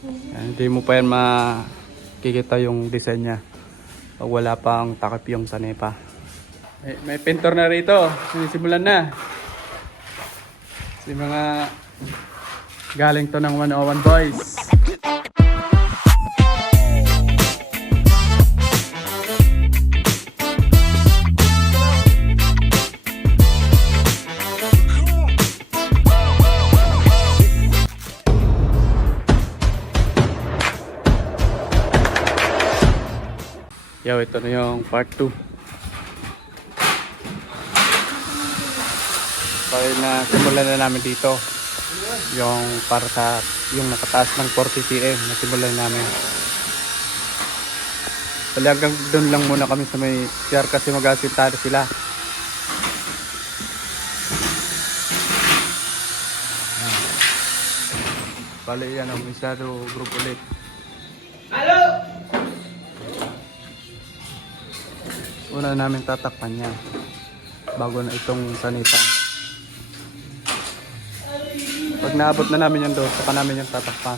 Hindi mo pa yan makikita yung design niya pag wala pang takip yung sanepa. May pintor na rito. Sinisimulan na. Si mga galing to ng 101 Boys. Yo, ito na yung part 2. Kaya na simulan na namin dito yung para sa yung nakataas ng 40 cm na simulan namin. Talagang doon lang muna kami sa may CR kasi mag-asintado sila. Bali yan ang Shadow Group ulit. Una namin tatakpan yan bago na itong sanita. Pag naabot na namin yan doon, saka namin yung tatakpan.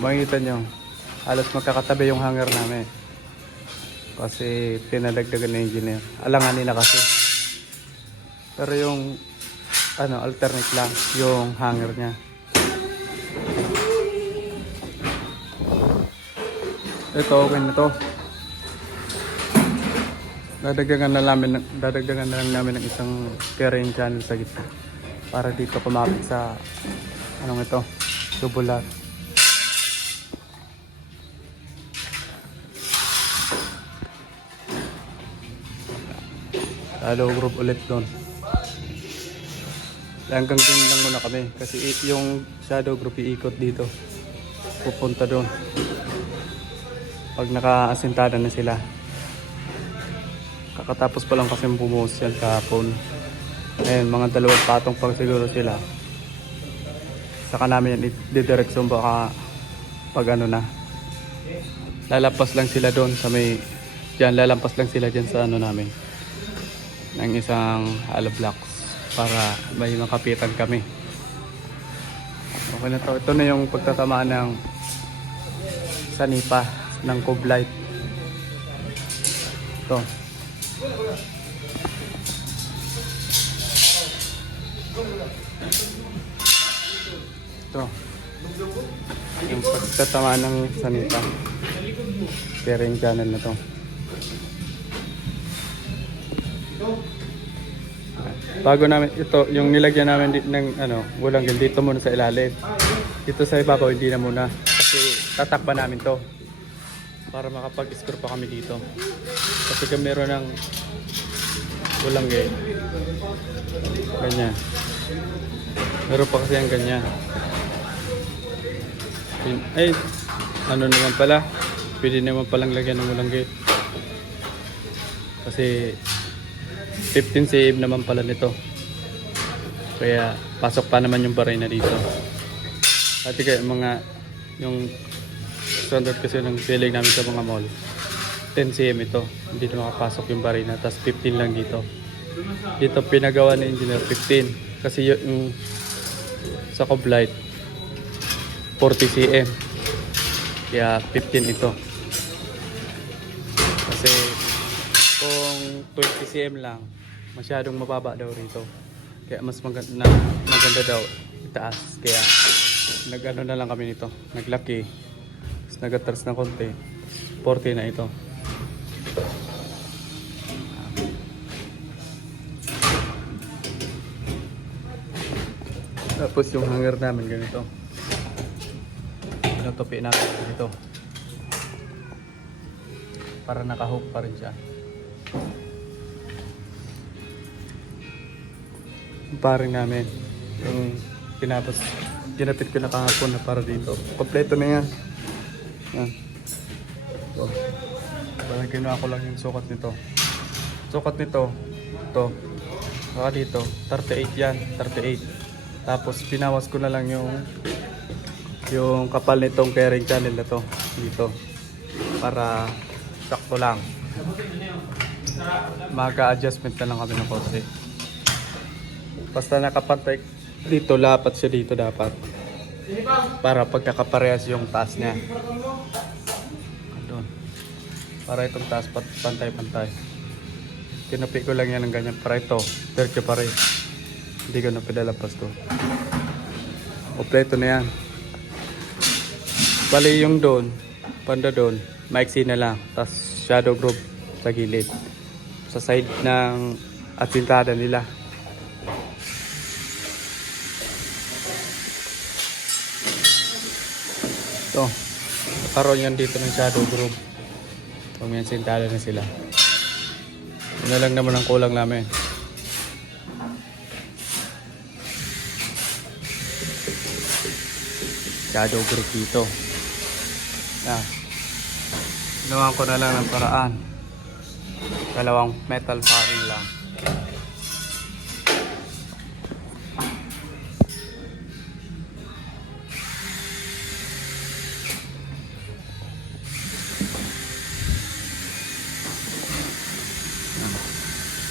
Makikita nyo, halos magkakatabi yung hanger namin kasi pinadagdagan na engineer. Alanganin na kasi. Pero yung alternate lang yung hanger nya. Ito okay na to. Dadagdagan na lang namin ng isang carrying channel sa gitna para dito kumapit sa ito, tubular. Shadow Group ulit doon. Hanggang doon lang muna kami kasi yung Shadow Group iikot dito pupunta doon pag naka-asintada na sila. Kakatapos pa lang kasi bumuhos yan kahapon. Ayun, mga dalawang patong pang siguro sila. Saka namin yan didireksyon baka pag na. Lalapas lang sila doon sa may lalampas lang sila dyan sa namin ng isang hollow blocks para may makapitan kami. Okay na to. Ito na yung pagtatamaan ng sanipa ng Coblight. Ito. Ito. Yung pagtatamaan ng sanipa. Carrying channel na to. Bago namin ito, yung nilagyan namin ng bulanggin dito muna sa ilalim. Dito sa ibabaw hindi na muna kasi tatakpan namin to para makapag-screw pa kami dito. Kasi kung meron ng bulanggin ganyan. Meron pa kasi ang ganyan. Ay, naman pala. Pwede naman palang lagyan ng bulanggin. Kasi 15 cm naman pala nito. Kaya pasok pa naman yung baray na dito. At kaya yung standard kasi ng selling namin sa mga mall 10 cm ito. Hindi na makapasok yung baray na. Tapos 15 lang dito. Dito pinagawa ni engineer 15. Kasi yung sa Coblight 40 cm. Kaya 15 ito. Kasi kung 20 cm lang masyadong mababa daw rito. Kaya mas maganda daw itaas. Kaya na lang kami nito. Naglaki. Tapos nagatras ng konti. 40 na ito. Tapos yung hanger namin ganito. Pinutupi namin dito. Para nakahook pa rin siya. Paring namin yung ginapit ko na kahapon na para dito. Kompleto na yan. Yan. So, parang ginawa ko lang yung sukat nito. Sukat nito, ito. Saka dito, 38 yan, 38. Tapos pinawas ko na lang yung kapal nitong carrying channel na to dito. Para sakto lang. Maka-adjustment na lang kami ng konti. Basta nakapantay Dito, lapat siya dito dapat. Para pagkakaparehas yung taas niya. Doon. Para itong taas pantay-pantay. Kinapi ko lang yan ng ganyan. Para ito, diretso pa rin. Hindi ko na pinalapas to. Kompleto na yan. Bali yung doon, banda doon, maiksi na lang. Tapos shadow group sa gilid. Sa side ng atsintada nila. Ito. Nakaroon yan dito ng shadow group. Kung yan sintada na sila. Yun na lang naman ang kulang namin. Shadow group dito. Ginawan ko na lang ng paraan. Dalawang metal paring lang.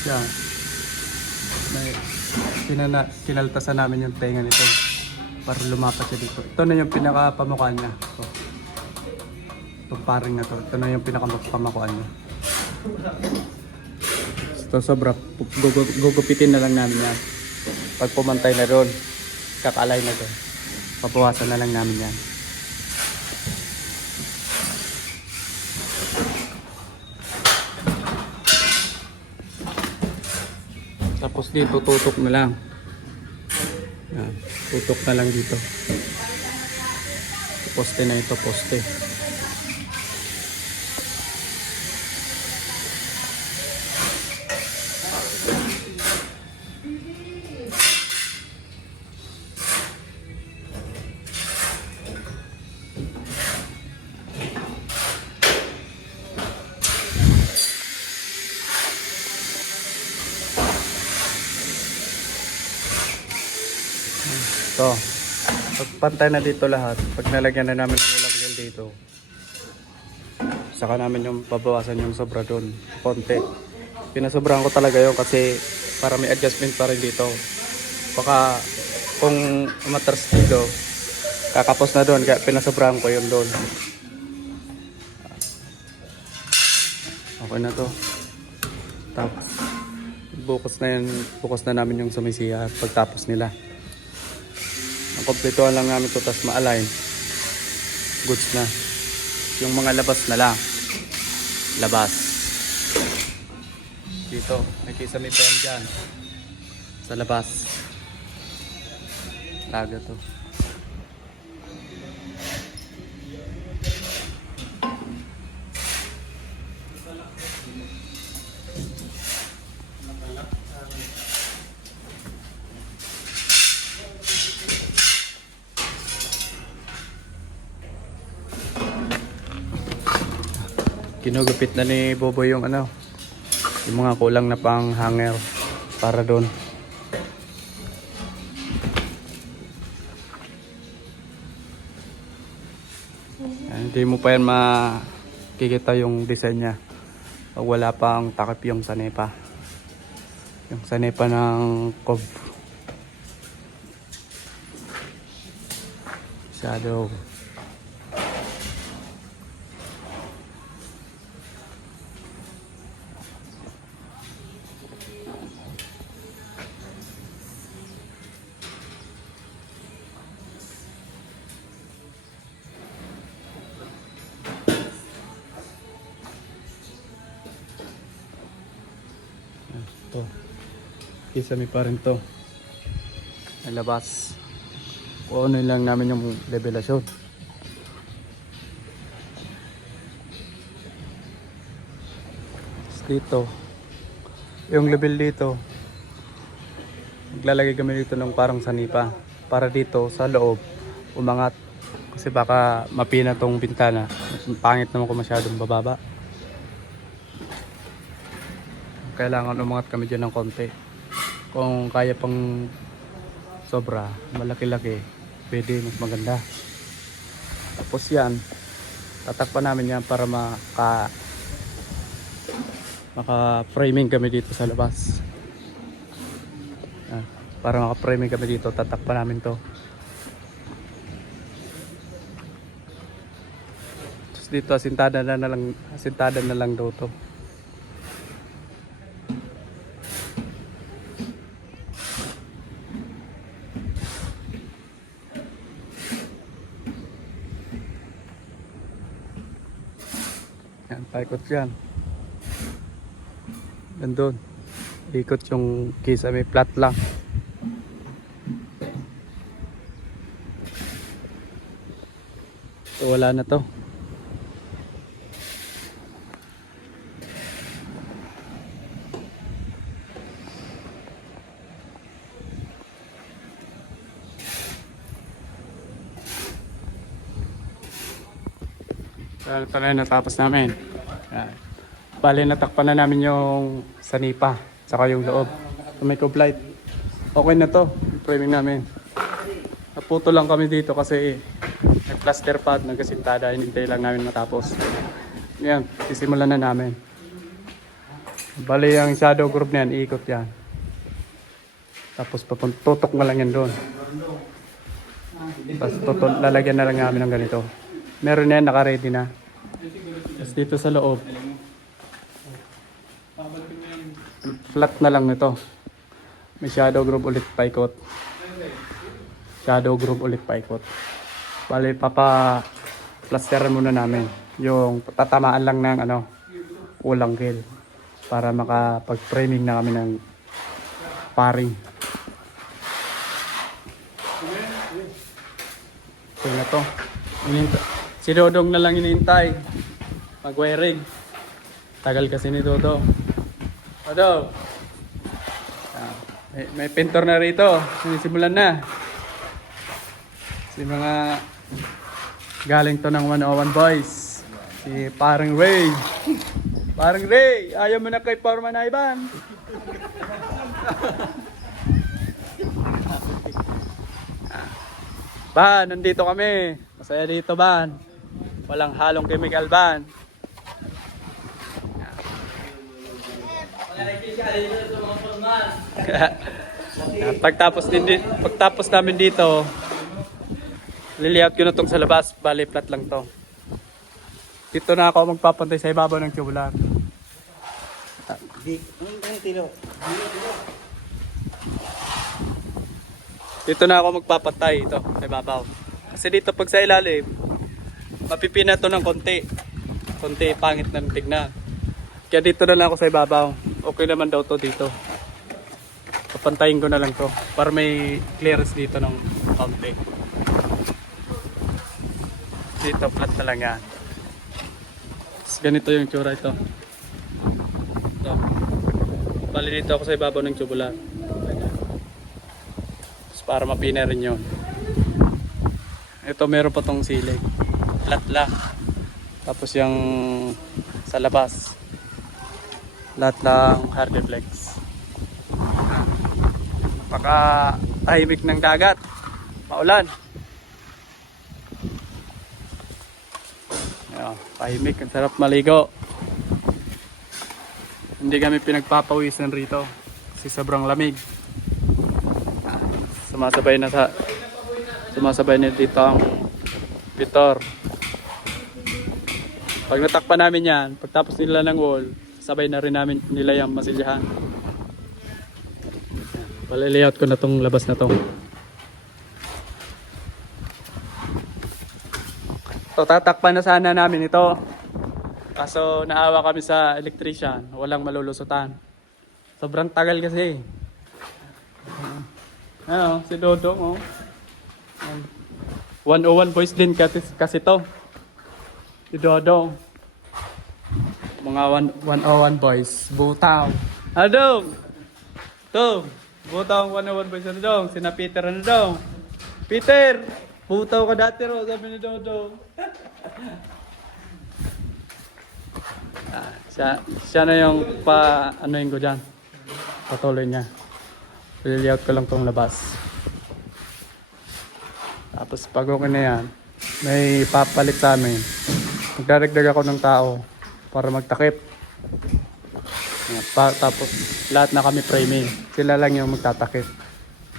Yan. Kinaltasan namin yung tenga nito para lumapat siya dito. Ito na yung pinaka-pamukha niya. Itong paring na to. Ito na yung pinaka-pamakuan niya. Ito sobra. Gugupitin na lang namin yan. Pag pumantay na doon, kakalay na doon. Pabawasan na lang namin yan. Tapos dito tutok na lang. Yan. Tutok na lang dito. Poste na ito, poste. Ito. Pagpantay na dito lahat, pag nalagyan na namin ng ulagyan dito, saka namin yung babawasan yung sobra doon, konti. Pinasobrahan ko talaga yun kasi para may adjustment pa rin dito. Baka kung umatras dito, kakapos na doon, kaya pinasobrahan ko yun doon. Okay na to. Tapos, bukas na namin yung sumisiya pagtapos nila. Ang kompletuhan lang namin ito, tapos ma-align. Goods na. Yung mga labas na lang. Labas. Dito, may kisame pa yan dyan. Sa labas. Laga to. Kinugupit na ni Bobo yung yung mga kulang na pang hanger para doon. Hindi mo pa yan makikita yung design nya pag wala pang takip yung sanepa. Yung sanepa ng cob. Shadow. Ito. Kisame pa rin to. Nalabas. Kuunin lang namin yung levelasyon. Dito. Yung level dito. Maglalagay kami dito ng parang sanipa. Para dito sa loob umangat. Kasi baka mapina tong bintana. Pangit naman kung masyadong bababa. Kailangan umangat kami dyan ng konti. Kung kaya pang sobra, malaki-laki, pwede mas maganda. Tapos yan, tatakpan namin yan para maka-framing kami dito sa labas. Para maka-framing kami dito, tatakpan namin to. Tapos dito asintada na lang daw to. Yan, paikot yan. Nandun. Ikot yung kisa, may flat lang. So, wala na to. Ito na yung natapos namin. Yan. Bali, natakpan na namin yung sanipa, saka yung loob. So, may light. Okay na to, yung framing namin. Naputo lang kami dito kasi nag-plaster pad, nag-asintada, hinintay lang namin matapos. Yan, sisimulan na namin. Bali, ang shadow group na yan, iikot yan. Tapos tutok na lang yan doon. Tapos lalagyan na lang namin ng ganito. Meron na yan, naka-ready na. Tapos dito sa loob, flat na lang nito. May shadow group ulit paikot. Shadow group ulit paikot. Bali, plasteran muna namin. Yung tatamaan lang ng ulang grill. Para makapag-framing na kami ng paring. Okay na to. Si Dodong na lang inintay. Mag-wiring. Tagal kasi ni Dodong. Dodong. May pintor na rito. Sinisimulan na. Si mga galing to ng 101 boys. Si Paring Ray. Paring Ray, ayaw mo na kay Foreman Ivan. Ban, nandito kami. Masaya dito, Ban. Walang halong chemical, Ban. Pagtapos namin dito, lilihat ko na tong sa labas. Bali, flat lang to. Dito na ako magpapantay sa ibabaw ng tubular. Dito na ako magpapantay ito sa ibabaw. Kasi dito pag sa ilalim, mapipina to ng konti. Konti, pangit na tignan. Kaya dito na lang ako sa ibabaw. Okay naman daw to dito. Papantayin ko na lang to para may clearance dito ng konti. Dito flat na lang yan. Tapos ganito yung tsura ito. Ito. Bali dito ako sa ibabaw ng tubular. Tapos para mapina rin yun. Ito meron pa tong silig. Flat lang. Tapos yung sa labas. Lahat ng hardiplex. Baka tahimik ng dagat. Maulan. Tahimik, ang sarap maligo. Hindi kami pinagpapawisan rito kasi sobrang lamig. Sumasabay na dito ang pitor. Pag natakpan namin yan, pagtapos nila ng wall, sabay na rin namin nila yung masilyahan. Pala-layout ko na tong labas na to. So, tatakpan na sana namin ito. Kaso naawa kami sa electrician. Walang malulusutan. Sobrang tagal kasi. Ano, si Dodong. 101 boys din kasi to. Si Dodong. Mga 101 boys. Butaw. Dong? To. Butaw ang 101 boys. Ano dong? Sina Peter ano dong? Peter! Butaw ka dati ro. Sabi ni Dodong. Siya na yung ano ko dyan. Patuloy niya. Layout ko lang tong labas. Tapos pag okay na yan, may papalit sa amin. Magdaragdag ako ng tao para magtakip. Tapos lahat na kami framing. Sila lang yung magtatakip.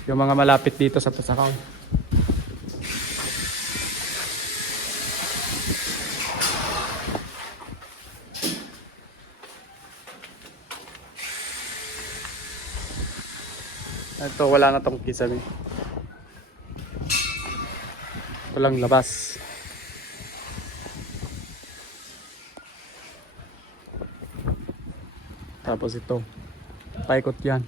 Yung mga malapit dito sa Pasakaw. Ito, wala na tong kisame. Walang labas. Tapos ito, paikot yan.